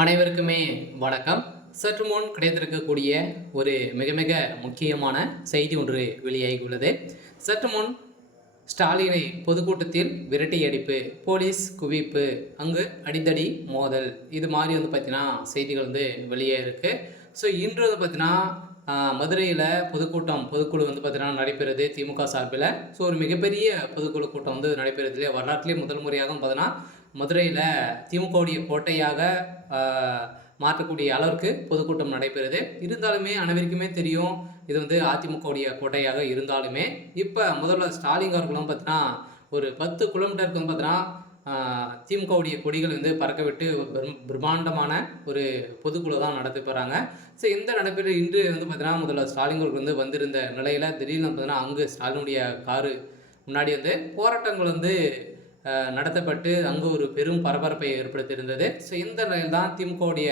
அனைவருக்குமே வணக்கம். சற்று முன் கிடைத்திருக்கக்கூடிய ஒரு மிக மிக முக்கியமான செய்தி ஒன்று வெளியாகியுள்ளது. சற்று முன் ஸ்டாலினை பொதுக்கூட்டத்தில் விரட்டி அடிப்பு, போலீஸ் குவிப்பு, அங்கு அடிதடி மோதல், இது மாதிரி பார்த்தீங்கன்னா செய்திகள் வெளியே இருக்குது. ஸோ இன்று பார்த்தீங்கன்னா மதுரையில் பொதுக்குழு பார்த்தீங்கன்னா நடைபெறுது திமுக சார்பில். ஸோ ஒரு மிகப்பெரிய பொதுக்குழு கூட்டம் நடைபெறுது. வரலாற்றிலே முதல் முறையாக பார்த்தீங்கன்னா மதுரையில் திமுகவுடைய கோட்டையாக மாற்றக்கூடிய அளவிற்கு பொதுக்கூட்டம் நடைபெறுது. இருந்தாலுமே அனைவருக்குமே தெரியும் இது அதிமுகவுடைய கோட்டையாக இருந்தாலுமே இப்போ முதல்வர் ஸ்டாலின் அவர்களும் பார்த்தீங்கன்னா ஒரு 10 கிலோமீட்டருக்கு பார்த்தீங்கன்னா திமுகவுடைய கொடிகள் பறக்க விட்டு பிரம்மாண்டமான ஒரு பொதுக்குழு தான் நடத்தி போகிறாங்க. ஸோ இந்த நடைபெற்ற இன்று பார்த்தீங்கன்னா முதல்வர் ஸ்டாலின் அவர்கள் வந்திருந்த நிலையில் திடீர்னு பார்த்தீங்கன்னா அங்கு ஸ்டாலினுடைய காரு முன்னாடி போராட்டங்கள் நடத்தப்பட்டு அங்கு ஒரு பெரும் பரபரப்பை ஏற்படுத்தியிருந்தது. ஸோ இந்த நிலையில் தான் திமுகவுடைய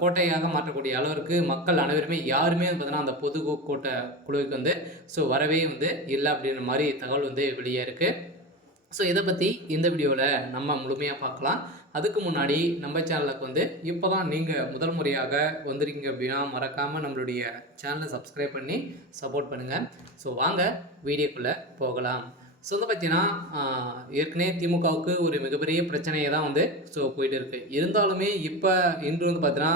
கோட்டையாக மாற்றக்கூடிய அளவிற்கு மக்கள் அனைவருமே யாருமே பார்த்தீங்கன்னா அந்த பொது கோட்டை குழுவுக்கு ஸோ வரவே இல்லை அப்படின்ற மாதிரி தகவல் வெளியே இருக்குது. ஸோ இதை பற்றி இந்த வீடியோவில் நம்ம முழுமையாக பார்க்கலாம். அதுக்கு முன்னாடி நம்ம சேனலுக்கு இப்போ தான் நீங்கள் முதல் முறையாக வந்துருக்கீங்க அப்படின்னா மறக்காமல் நம்மளுடைய சேனலை சப்ஸ்கிரைப் பண்ணி சப்போர்ட் பண்ணுங்கள். ஸோ வாங்க வீடியோக்குள்ளே போகலாம். ஸோ பார்த்தீங்கன்னா ஏற்கனவே திமுகவுக்கு ஒரு மிகப்பெரிய பிரச்சனையை தான் ஸோ போயிட்டு இருக்குது. இருந்தாலுமே இப்போ இன்று பார்த்தீங்கன்னா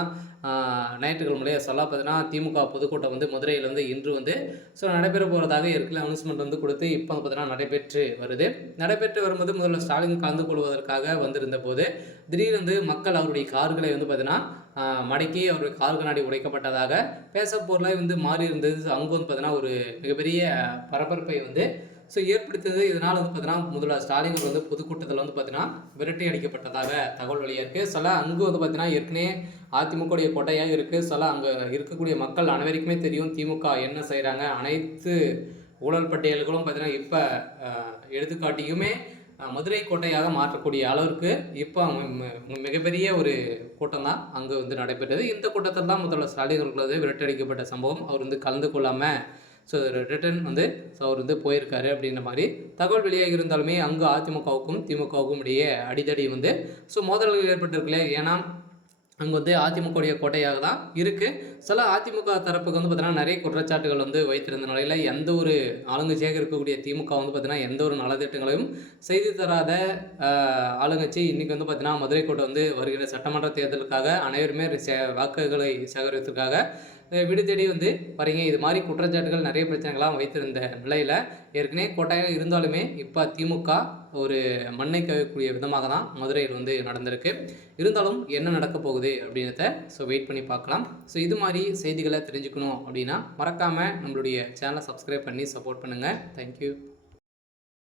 ஞாயிற்றுக்கிழமையிலே பார்த்தீங்கன்னா திமுக பொதுக்கூட்டம் மதுரையில் இன்று ஸோ நடைபெற போகிறதாக ஏற்கனவே அனௌன்ஸ்மெண்ட் கொடுத்து இப்போ பார்த்தீங்கன்னா நடைபெற்று வரும்போது முதல்ல ஸ்டாலின் கலந்து கொள்வதற்காக வந்திருந்த போது திடீர்னு மக்கள் அவருடைய கார்களை பார்த்தீங்கன்னா மடக்கி அவருடைய கார் கண்ணாடி உடைக்கப்பட்டதாக பேச பொருளாக மாறி இருந்தது. அங்கு பார்த்தீங்கன்னா ஒரு மிகப்பெரிய பரபரப்பை ஸோ ஏற்படுத்தியது. இதனால் பார்த்தீங்கன்னா முதல்வர் ஸ்டாலின் பொதுக்கூட்டத்தில் பார்த்தீங்கன்னா விரட்டி அடிக்கப்பட்டதாக தகவல் வெளியாக இருக்குது. சில அங்கு பார்த்தீங்கன்னா ஏற்கனவே அதிமுகவுடைய கோட்டையாக இருக்குது. சில அங்கே இருக்கக்கூடிய மக்கள் அனைவருக்குமே தெரியும் திமுக என்ன செய்கிறாங்க. அனைத்து ஊழல் பட்டியல்களும் பார்த்தீங்கன்னா இப்போ எடுத்துக்காட்டியுமே மதுரை கோட்டையாக மாற்றக்கூடிய அளவிற்கு இப்போ மிகப்பெரிய ஒரு கூட்டம் தான் அங்கு நடைபெற்றது. இந்த கூட்டத்தில் தான் முதல்வர் ஸ்டாலின் அவர்கள் விரட்டி அடிக்கப்பட்ட சம்பவம் அவர் கலந்து கொள்ளாமல் ஸோ ரிட்டர்ன் ஸோ அவர் போயிருக்காரு அப்படின்ற மாதிரி தகவல் வெளியாக இருந்தாலுமே அங்கு அதிமுகவுக்கும் திமுகவுக்கும் இடையே அடிதடி ஸோ மோதல்கள் ஏற்பட்டிருக்கல. ஏன்னா அங்கே அதிமுகவுடைய கோட்டையாக தான் இருக்குது. சில அதிமுக தரப்புக்கு பார்த்தீங்கன்னா நிறைய குற்றச்சாட்டுகள் வைத்திருந்த நிலையில் எந்த ஒரு ஆளுங்கட்சியாக இருக்கக்கூடிய திமுக பார்த்தீங்கன்னா எந்த ஒரு நலத்திட்டங்களையும் செய்து தராத ஆளுங்கட்சி இன்றைக்கி பார்த்தீங்கன்னா மதுரை கோட்டை வருகிற சட்டமன்ற தேர்தலுக்காக அனைவருமே வாக்குகளை சேகரிப்பதற்காக வீடு தேடி வரீங்க. இது மாதிரி குற்றச்சாட்டுகள் நிறைய பிரச்சனைகள்லாம் வைத்திருந்த நிலையில் ஏற்கனவே கோட்டையாக இருந்தாலுமே இப்போ திமுக ஒரு மண்ணை கவக்கூடிய விதமாக தான் மதுரையில் நடந்திருக்கு. இருந்தாலும் என்ன நடக்க போகுது அப்படின்றத ஸோ வெயிட் பண்ணி பார்க்கலாம். ஸோ இது மாதிரி செய்திகளை தெரிஞ்சுக்கணும் அப்படின்னா மறக்காமல் நம்மளுடைய சேனலை சப்ஸ்கிரைப் பண்ணி சப்போர்ட் பண்ணுங்கள். தேங்க்யூ.